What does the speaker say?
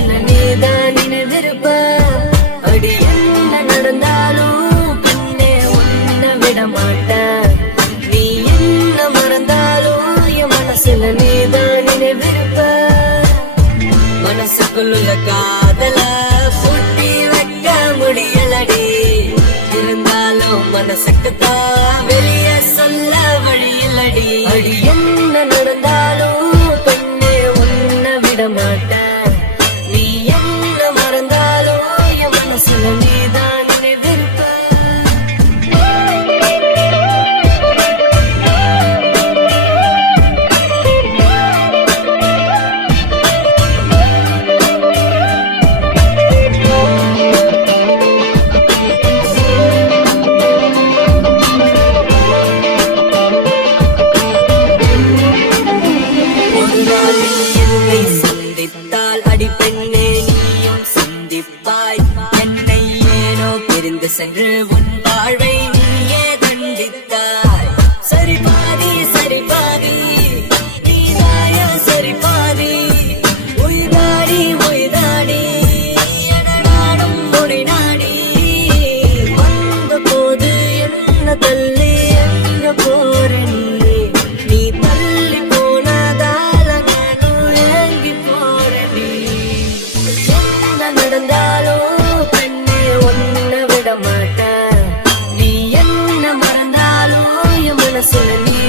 மனசுல நீதான் நினைவிருப்ப. அடி என்ன நடந்தாலும் பின்னே உன்னை விட மாட்டேன். நீ என்ன மறந்தாலும் என் மனசுல நீதான் நினைவிருப்ப. மனசுக்குள்ள காதல பூட்டி வைக்க முடியலடி. இருந்தாலும் மனசுக்குத்தான் வெளியே சொல்ல வழியிலடி. அடி என்ன நடந்தாலும் பெண்ணே உன்னை விட மாட்டேன். நீ என்ன மறந்தாலும் என் மனசுல நீதான் நினைவிருப்ப. சந்தித்தால் அடி பெண்ணே நீயும் சந்திப்பாய். என்னை ஏனோ பிரிந்து சென்று உன் வாழ்வை நீயே தண்டித்தாய். சரி பாதி நீதாய சரி பாதி. உய்தாடி என நாடும் மொழி நாடி. வந்த போது என்ன தள்ளி எங்க போறேன் நீ தள்ளி போனதால நானும் ஏங்கி போறேன். என்ன நடந்தாலும் பெண்ணே உன்னை விட மாட்டேன். நீ என்ன மறந்தாலும் என் மனசுல நீ